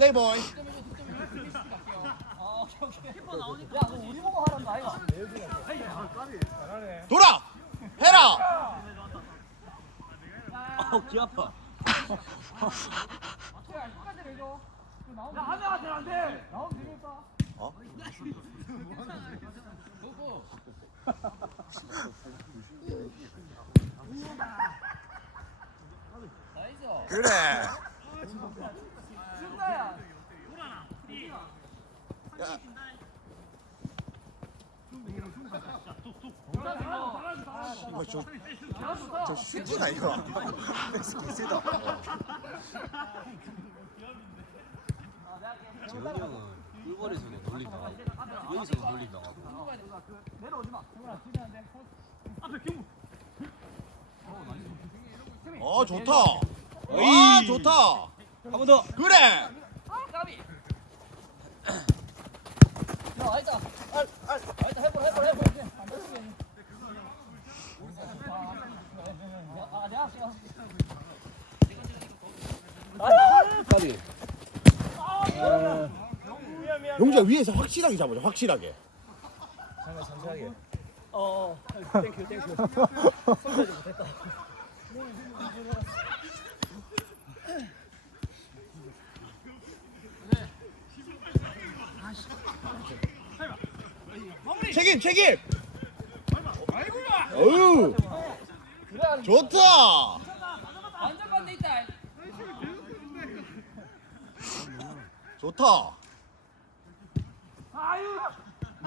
플레이보이. 돌아. 해라. 어, 귀 아파. 어? 그래. 이거 저, 저 수지나 이거. 세다. 재훈이 형은 꿀벌에서는 놀림 당하고 여기서는 놀림 당하고. 어 좋다. 아 좋다. 한 번 더. 그래. 까비. 야, 아이다. 알, 알. 아이다 해볼, 해볼, 해볼. 안 됐으면. 아, 내가 지금. 까비. 용자 위에서 확실하게 잡아줘. 확실하게. 잠깐 잠시하게. 어, 땡큐, 땡큐. 손까지 못했다. 책임 책임. 그래, 좋다. 좋다.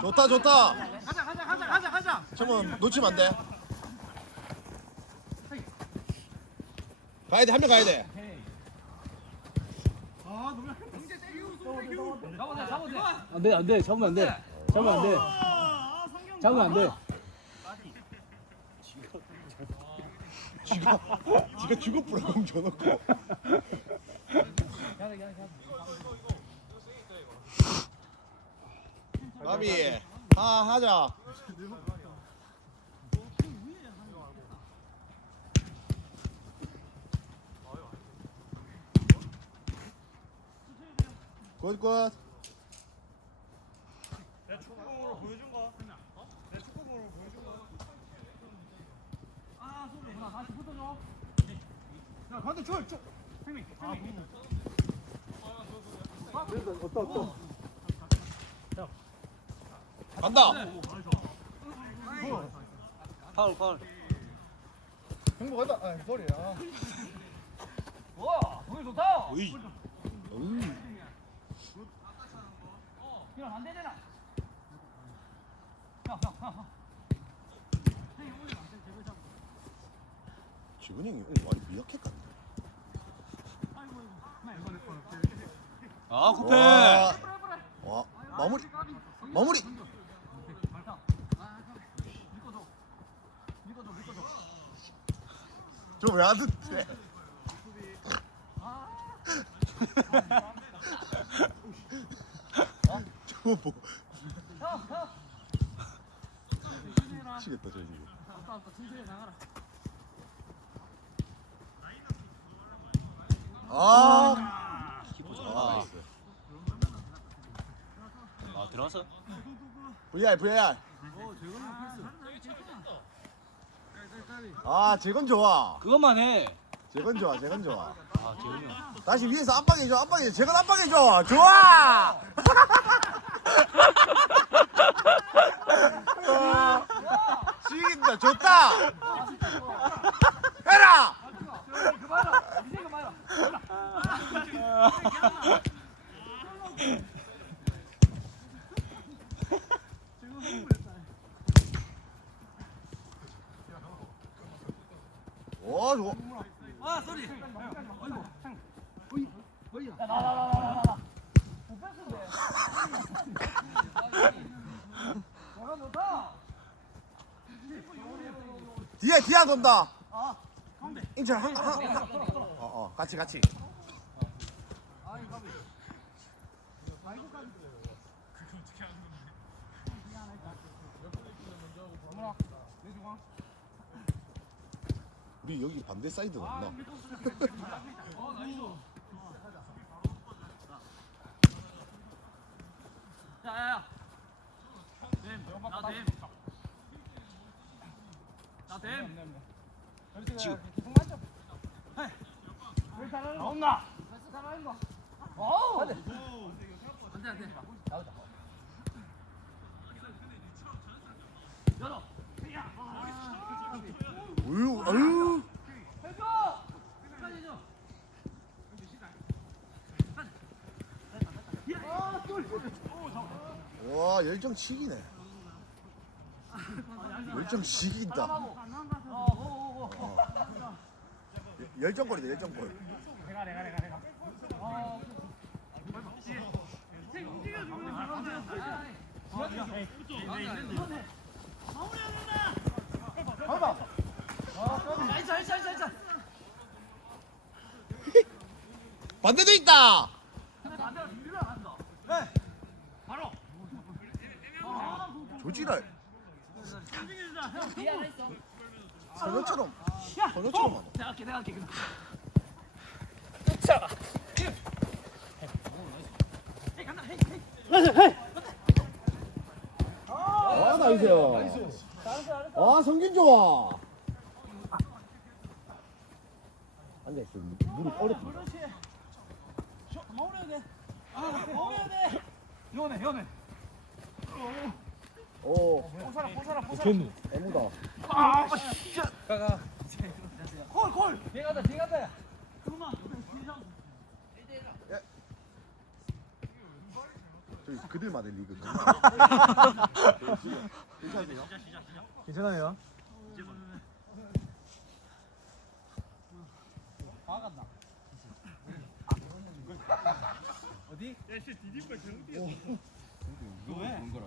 좋다 좋다. 가자, 가자, 가자, 가자, 가자. 저번 놓치면 안 돼. 가야 돼 한 명 가야 돼. 잡아대, 잡아대. 안 돼, 안 돼. 잡으면 안 돼. 잡으면 안 돼. 잡으면 안 돼. 지가 지가 죽어부라 공 줘놓고. 가비 하 하자. 굿굿. 다시 붙어줘. 간다. 파울, 파울. 우와, 동일 좋다. 어이. 어이. 그냥 안 되잖아. 야, 야, 야, 야. 지근이 형이 오늘 많이 미약했겠네. 아, 쿠페. 와, 와 마무리 마무리. 저왜 안 듣대? 저거 뭐 미치겠다 저 지금. 아, 키퍼 좋아. 아. 나이스. 아, 들어왔어? VR VR. 아, 재건 좋아. 그것만 해. 재건 좋아, 재건 좋아. 아, 재훈이 형. 다시 위에서 압박해줘, 압박해줘. 재건 압박해줘. 좋아! 죽인다, 좋다! 해라! 그만해라. 이제 그만해 라. 오, 좋아. 아, 소리. 뒤에, 뒤에 돈다. 아, 인철, 한, 한, 한. 어, 어, 같이, 같이. 우리 여기 반대 사이드는 아, 없나? 야야야. 나됨나됨 지금 나온나 어우. 안돼 안돼. 나오자. 열어. 으유 으유. 와 열정 치기네 열정 치기다 어. 열정골이다 열정골 어. 나이스 나이스 나이스 나이스. 반대도 있다 바로. 조지랄. 소녀처럼 소녀처럼 하다 내가 할게 내가 할게 그럼. 아 나이스 아 성균 좋아 앉아있어 무릎 어렵다 마무리해야 돼. 아, 마무리해야 돼. 연해 연해. 오 포사라 포사라 포사라. 애무다 아, 씨. 가가. 콜 콜. 뒤에 가자. 그만. 저기 그들 만의 리그 괜찮으세요? 괜찮아요? 나간다. 어디? 그런 거라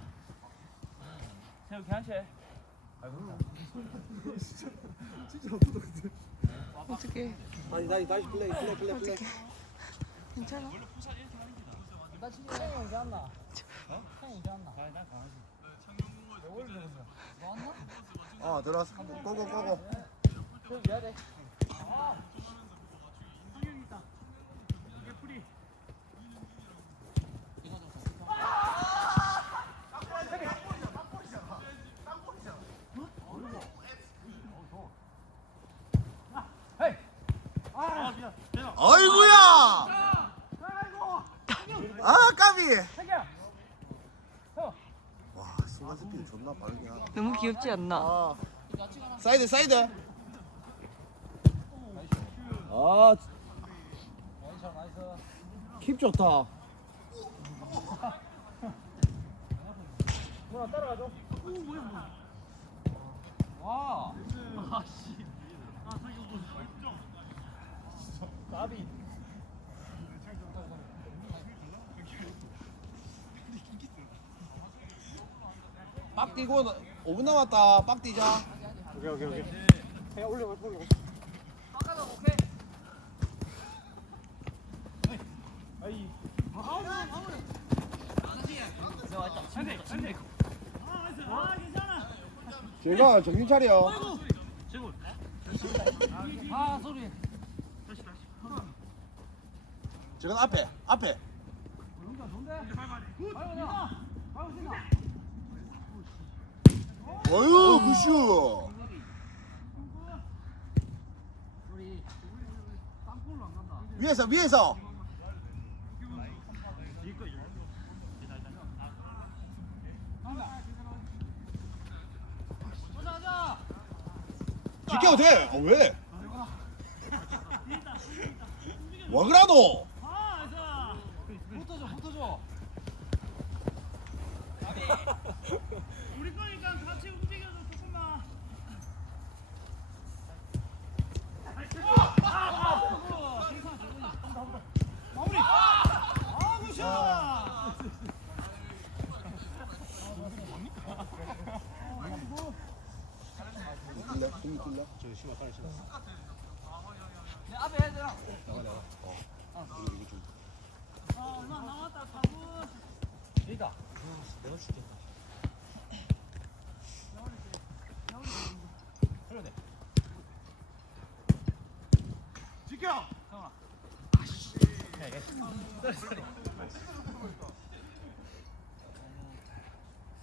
제가 괜찮지? 어떻게 다시 다시 다시 플레이 플레이 플레이 플레이 괜찮아? 나 지금 형이 언제 왔나? 형이 언제 왔나? 아니 나 강아지. 너 왔나? 어 들어왔어 고고 고고 그럼 미안해. 아 귀엽지 않나? 아 사이드 사이드 아. 킵 좋다 누나 따라가줘. 오 뭐야 뭐야. 와. 아씨. 아 자기 나비. 빡 뛰고 5분 남았다 빡 뛰자 오케이 오케이 오케이 아까도 오케이. 제가 정신 차려 아 소리. 제가 앞에 앞에 어유 굿슈 우리 땅볼 로안 간다. 위에서 위에서 가자 가자. 지켜도 돼 어, 왜? 와 그라노 붙어줘 붙어줘. 우리 거니까 같이 움직여줘 조금만. 마무리. 아, 신었어. 내 앞에 해야 되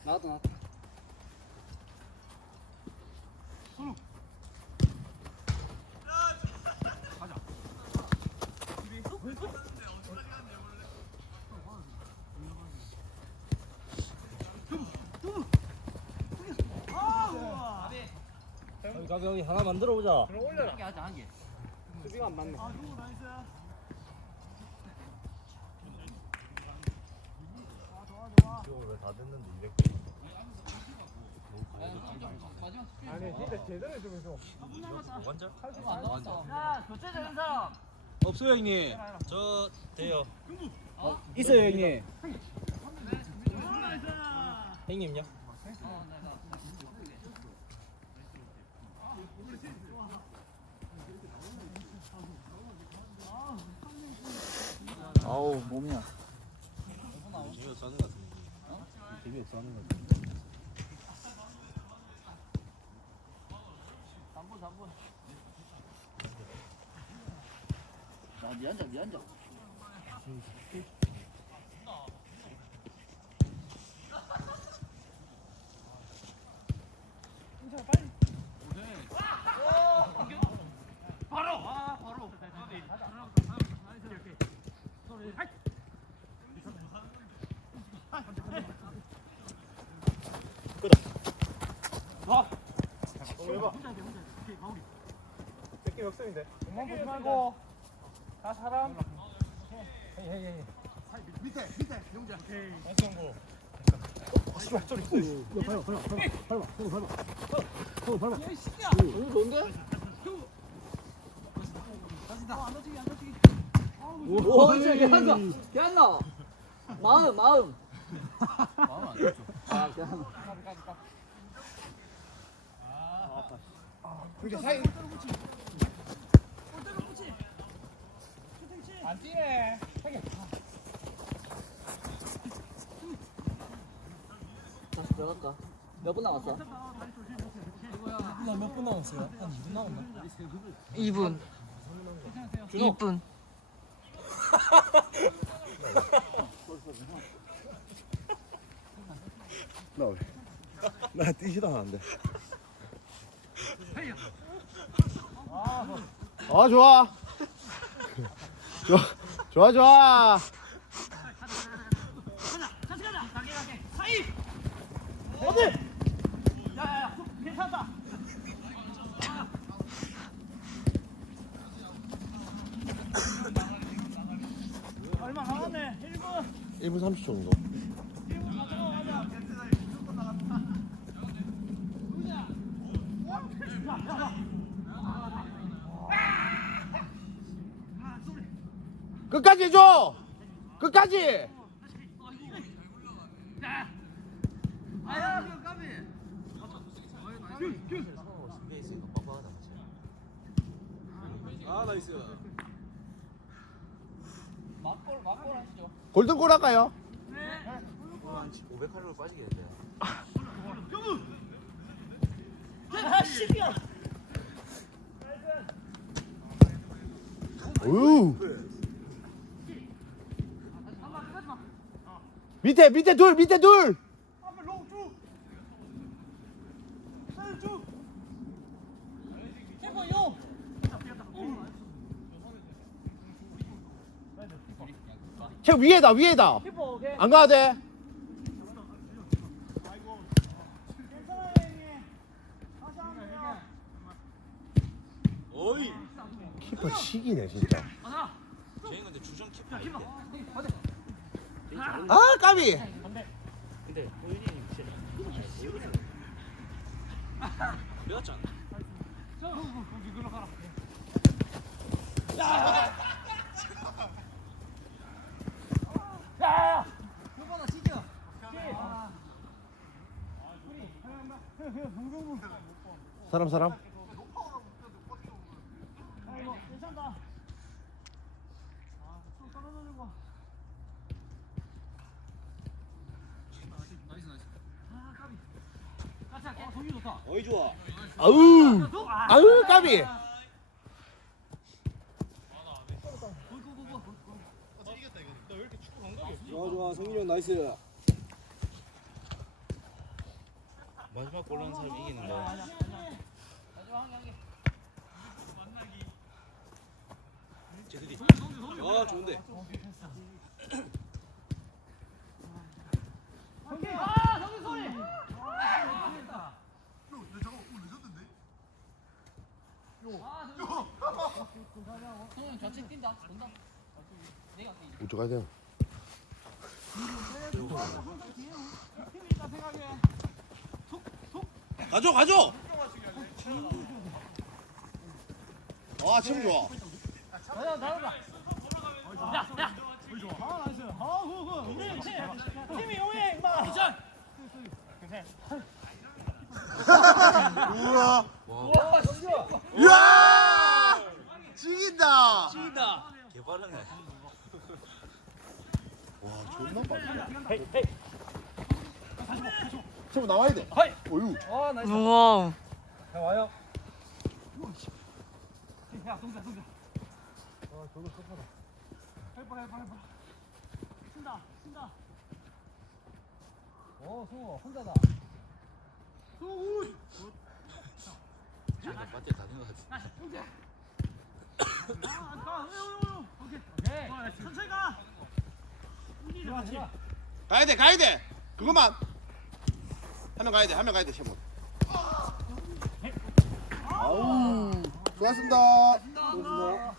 나? 나가 나가. 어. 이거 이거 좀. 아 얼마 안 남았다 4분 여기다. 내가 죽겠다. 흘러내. 지켜 나왔다 나왔다. 여기 가여기 하나 만들어 보자. 한개 하자 한 개. 수비가 안 맞네. 아 누구 나이스 지금 왜다 됐는데 200. 마지막 스피드. 아니 진짜 제대로 좀 해줘. 완전? 안 나왔어. 야 교체 되는 사람 없어요 형님. 저 돼요. 있어요 형님. 형님요? 아우 몸이야. 재미없어 하는 것 같은데. 재미없어 하는 것 같은데. 3분 3분. 자, 니앉아, 니 앉아. 바로 아 바로 새끼 역습인데. 몸만 보지 말고. 다 사람. 헤이 헤이 헤이. 밑에 밑에. 나이스 경고. 아 씨발 저리 있어. 오, 진짜 괜찮다. 괜찮나? 마음, 마음. 마음 안 좋죠. 아, 괜찮아. 그렇게 사이 안 뛰네. 하게. 다시 들어갈까? 몇 분 남았어? 나 몇 분 남았어요? 한 2분 남았나? 2분. 2분. 나 뛰지도 않았는데. 아 좋아. 좋아 좋아 좋아. 얼마 남았네 1분 1분 30초 정도. 1분 가져가 가자 끝까지 해줘. 끝까지. 골든골 할까요? 한 500칼로리 빠지겠는데. 아 씨야 우. 밑에 밑에 둘 밑에 둘. 쟤 위에다 위에다. 안 가야 돼. 키퍼 치기네 진짜. 쟤 근데 주전 키퍼 아 까비. 근데 호윤이 진짜 배웠잖아. 사람 사람. 어이 좋아. 아우 아우 까비 좋아 좋아 성민이 형 나이스. 마지막 골 넣은 사람이 이기는 거야. 제들이. 아 좋은데. 어떡해야 돼 가져 가져. 아 참 좋아. 팀이 용해 임마 우와 이 야! 죽인다. 찐다. 개발하네. 와 존나 빠르다 저 나와야 돼. 하이. 어유 아 나이스. 우와. 자 와요. 쓴다 쓴다 오 승호 혼자다 지금 밭에 다닌 것 같아. 아가 오케이 오 케이. 천천히 가. 들어가 들어가 가야 돼 가야 돼. 그것만. 한 명 가야 돼 한 명 가야 돼 세번 아우 수고하셨습니다. 간다